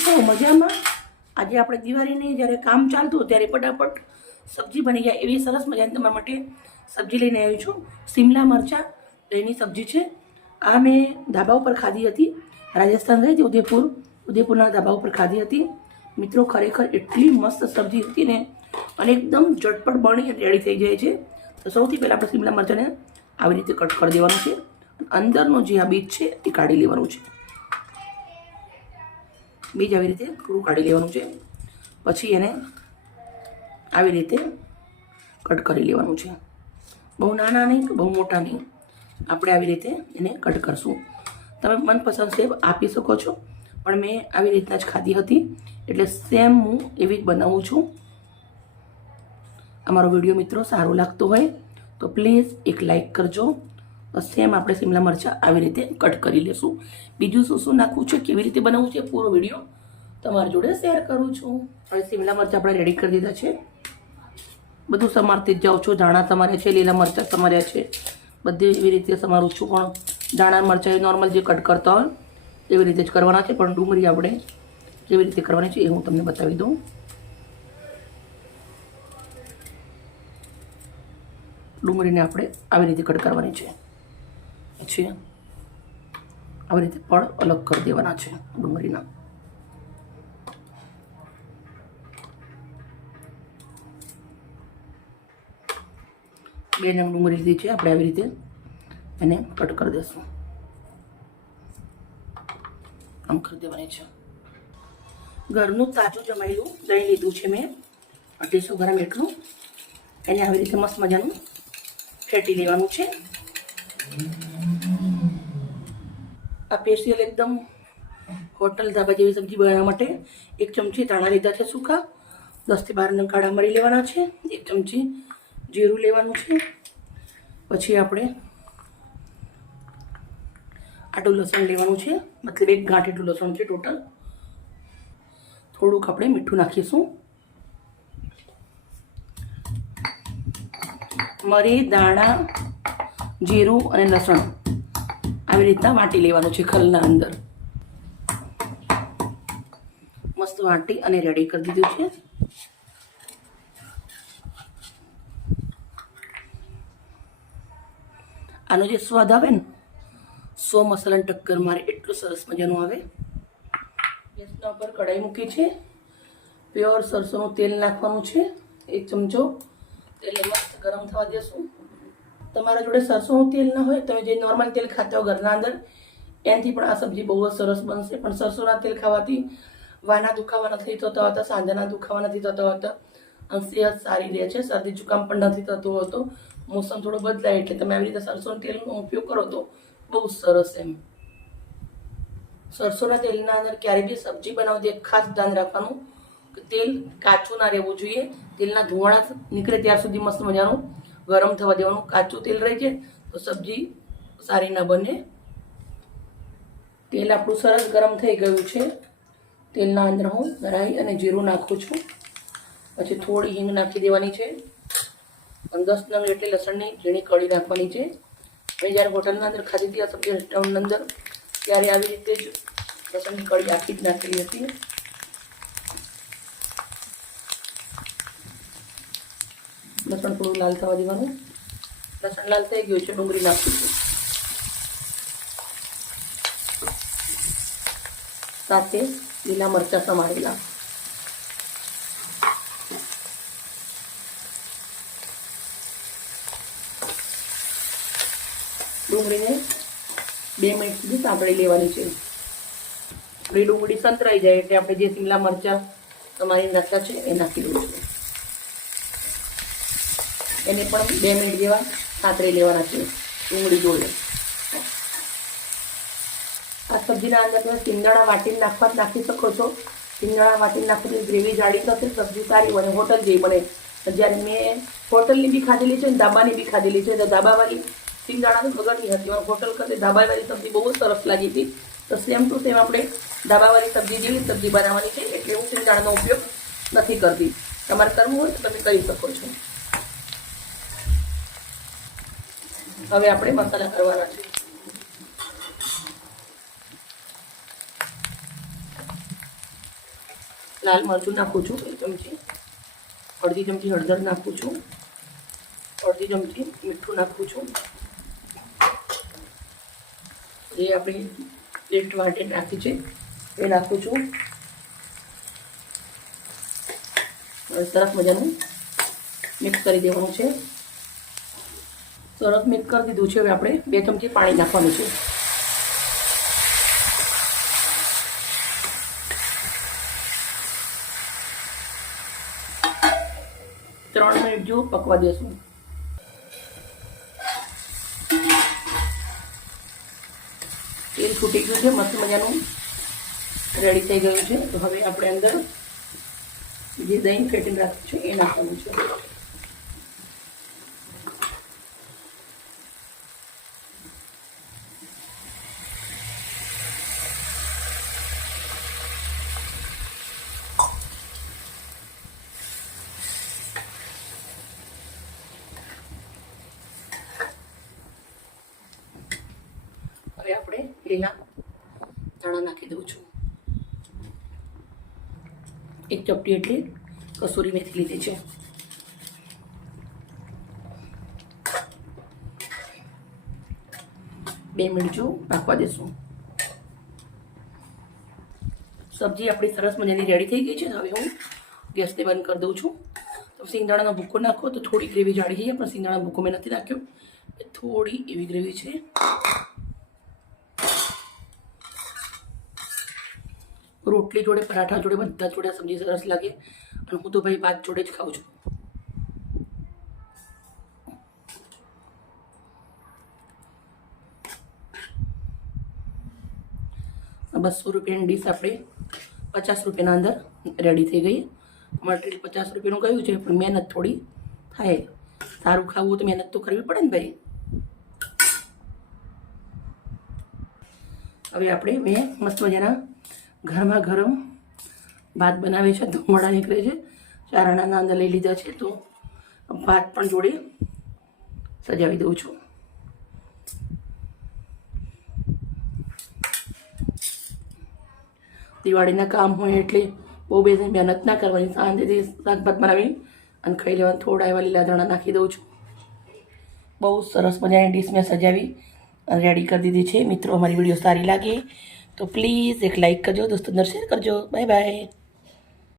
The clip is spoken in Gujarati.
છો મજામાં. આજે આપણે દિવાળીની જ્યારે કામ ચાલતું ત્યારે ફટાફટ સબ્જી બની ગયા એવી સરસ મજાની તમારા માટે સબ્જી લઈને આવી છું. સિમલા મરચાં એની સબ્જી છે. આ મેં ધાબા ઉપર ખાધી હતી. રાજસ્થાન ગઈ હતી ઉદયપુર. ઉદયપુરના ધાબા ઉપર ખાધી હતી. મિત્રો, ખરેખર એટલી મસ્ત સબ્જી હતી ને, અને એકદમ ઝટપટ બની રેડી થઈ જાય છે. તો સૌથી પહેલાં આપણે સિમલા મરચાંને આવી રીતે કટ કરી દેવાનું છે. અંદરનો જે આ બીજ છે એ કાઢી લેવાનું છે. બીજ આવી રીતે પૂરું કાઢી લેવાનું છે. પછી એને આવી રીતે કટ કરી લેવાનું છે. બહુ નાના નહીં કે બહુ મોટા નહીં. આપણે આવી રીતે એને કટ કરશું. તમે મનપસંદ શેપ આપી શકો છો. પણ મેં આવી રીતના જ ખાધી હતી. એટલે સેમ હું એવી જ બનાવું છું. અમારો વીડિયો મિત્રો સારો લાગતો હોય તો પ્લીઝ એક લાઈક કરજો. સેમ આપણે શિમલા મરચાં આવી રીતે કટ કરી લેશું. બીજું શું શું નાખવું છે, કેવી રીતે બનાવવું છે પૂરો વીડિયો તમારી જોડે શેર કરું છું. હવે શિમલા મરચાં આપણે રેડી કરી દીધા છે. બધું સમારતી જ જાઉં છું, ધાણા તમારે છે, લીલા મરચાં તમારે છે. બધી એવી રીતે સમારું છું, પણ ધાણા, મરચાં નોર્મલ જે કટ કરતા હોય, એવી રીતે જ કરવાના છે, પણ ડુંગળી આપણે કેવી રીતે કરવાની છે એ હું તમને બતાવી દઉં. ડુંગળીને આપણે આવી રીતે કટ કરવાની છે. પછી આવી રીતે પળ અલગ કરી દેવાના છે ડુંગળીના. બે નંગ ડુંગળી લીધી છે, આપણે આવી રીતે એને કટ કરી દઈશું આમ કરી દેવાની છે. ઘરનું તાજું જમાયેલું દહીં લીધું છે મેં. અઢીસો ગ્રામ એટલું. એને આવી રીતે મસ્ત મજાનું ફેટી લેવાનું છે. આ સ્પેશિયલ એકદમ હોટલ ધાબા જેવી સબ્જી બનાવવા માટે એક ચમચી ધાણા લીધા છે સૂકા દસથી બાર નંગ કાળા મરી લેવાના છે, એક ચમચી જીરું લેવાનું છે, પછી આપણે આટલું લસણ લેવાનું છે, મતલબ એક ગાંઠ એટલું લસણ છે ટોટલ થોડુંક આપણે મીઠું નાખીશું. મરી દાણા જીરું અને લસણ. આવી રીતના વાટી લેવાનું છે ખલના અંદર. મસ્ત વાટી અને રેડી કરી દીધું છે. આનો જે સ્વાદ આવે ને, સો મસાલાની ટક્કર મારે એટલું સરસ મજાનું આવે. ગેસના ઉપર કઢાઈ મૂકી છે. પ્યોર સરસોનું તેલ નાખવાનું છે, એક ચમચો. તેલ મસ્ત ગરમ થવા દેશું. તમારા જોડે સરસોનું તેલ ન હોય, તમે જે નોર્મલ તેલ ખાતા હો ઘરના અંદર, એનાથી પણ આ સબ્જી બહુ જ સરસ બનશે. પણ સરસોના તેલ ખાવાથી વાના દુખાવા નથી થતા હોતા, સાંજાના દુખાવા નથી થતા હોતા. અને સેહત સારી રહે છે. શરદી જુકામ પણ નથી થતો હોતો. મોસમ થોડો બદલાય એટલે તમે આવી રીતે સરસોના તેલનો ઉપયોગ કરો તો બહુ સરસ એમ. સરસોના તેલના અંદર ક્યારે બી સબ્જી બનાવતી ખાસ ધ્યાન રાખવાનું, કે તેલ કાચું ના રહેવું જોઈએ. તેલના ધુવાણા નીકળે ત્યાર સુધી મસ્ત મજાનું ગરમ થવા દેવાનું, કાચું તેલ રહી જાય, તો સબ્જી સારી ના બને. તેલ આપણું સરસ ગરમ થઈ ગયું છે. તેલના અંદર હું રાઈ અને જીરું નાખું છું. પછી થોડી હિંગ નાખી દેવાની છે. અને દસ નંગ એટલે લસણની ઝીણી કળી નાખવાની છે. મેં જ્યારે હોટલના અંદર ખાધી હતી, આ સબ્જી રેસ્ટોરન્ટની અંદર, ત્યારે આવી રીતે જ લસણની કળી આખી જ નાખેલી હતી. લસણ થોડું લાલ થવા દેવાનું. લસણ લાલ થઈ ગયું છે, ડુંગળી નાખીશું સાથે લીલા મરચાં સમારેલા. ડુંગળીને બે મિનિટ સુધી સાંકળી લેવાની છે. આપણી ડુંગળી સંતરાઈ જાય એટલે આપણે જે શિમલા મરચાં તમારી નાખ્યા છે એ નાખી દઉં છું. એને પણ બે મિનિટ જેવા સાંતળી લેવાના છે. ડુંગળી જોડે આ સબ્જીના અંદર તમે સિંગદાણા વાટીને નાખવા નાખી શકો છો. સિંગદાણા વાટીને નાખવાથી ગ્રેવી જાડી થશે સબ્જી સારી બને હોટલ જેવી બને. જ્યારે મેં હોટલની બી ખાધેલી છે અને ધાબાની બી ખાધેલી છે. તો ધાબાવાળી સિંગદાણા તો વગરની હતી. અને હોટલ કરતી ધાબાવાળી સબ્જી બહુ જ સરસ લાગી હતી. તો સેમ ટુ સેમ આપણે ધાબાવાળી સબ્જી જેવી સબ્જી બનાવવાની છે. એટલે હું સિંગદાણાનો ઉપયોગ નથી કરતી. તમારે કરવું હોય તો તમે કરી શકો છો. હવે આપણે મસાલા કરવાના છે. લાલ મરચું નાખું છું, એક ચમચી. અડધી ચમચી હળદર નાખું છું. અડધી ચમચી મીઠું નાખું છું. જે આપણી પેસ્ટ માટે નાખી છે, એ નાખું છું. સરસ મજાનું મિક્સ કરી દેવાનું છે. સરસ મિક્સ કરી દીધું છે હવે આપણે. બે ચમચી પાણી નાખવાનું છે. ત્રણ મિનિટ જેવું પકવા દેશું. તેલ છૂટી ગયું છે, મસ્ત મજાનું રેડી થઈ ગયું છે. તો હવે આપણે અંદર જે દહીં ફેટીને રાખ્યું છે એ નાખવાનું છે હવે આપણે લીલા ધાણા નાખી દઉં છું. એક ચપટી એટલી કસૂરી મેથી લીધી છે. બે મિનિટ પાકવા દેશું. સબ્જી આપણી સરસ મજાની રેડી થઈ ગઈ છે. હવે હું ગેસને બંધ કરી દઉં છું. તો સિંગદાણાનો ભૂકો નાખો તો થોડી ગ્રેવી જાડી થઈ પણ સિંગદાણા ભૂકો મેં નથી નાખ્યો. થોડી એવી ગ્રેવી છે. રોટલી જોડે, પરાઠા જોડે, બધા જોડે સબ્જી સરસ લાગે. અને હું તો ભાઈ ભાત જોડે જ ખાઉં છું. બસો રૂપિયાની ડીશ આપણે પચાસ રૂપિયાના અંદર રેડી થઈ ગઈ. મટીરિયલ પચાસ રૂપિયાનું કહ્યું છે, પણ મહેનત થોડી થાય. સારું ખાવું તો મહેનત તો કરવી પડે ને ભાઈ. હવે આપણે મેં મસ્ત મજાના ગરમા ગરમ ભાત બનાવે છે, ધુમાડા નીકળે છે. ચારણાના અંદર લઈ લીધા છે, તો ભાત પણ જોડે સજાવી દઉં છું. દિવાળીના કામ હોય એટલે બહુ બે મહેનત ના કરવાની શાંતિથી શાકભાત બનાવી અને ખાઈ લેવાનું, થોડા એવા લીલા ધાણા નાખી દઉં છું. બહુ સરસ મજાની ડીશ મેં સજાવી રેડી કરી દીધી છે. મિત્રો, અમારી વીડિયો સારી લાગે તો પ્લીઝ એક લાઇક કરજો દોસ્તો શેર કરજો. Bye bye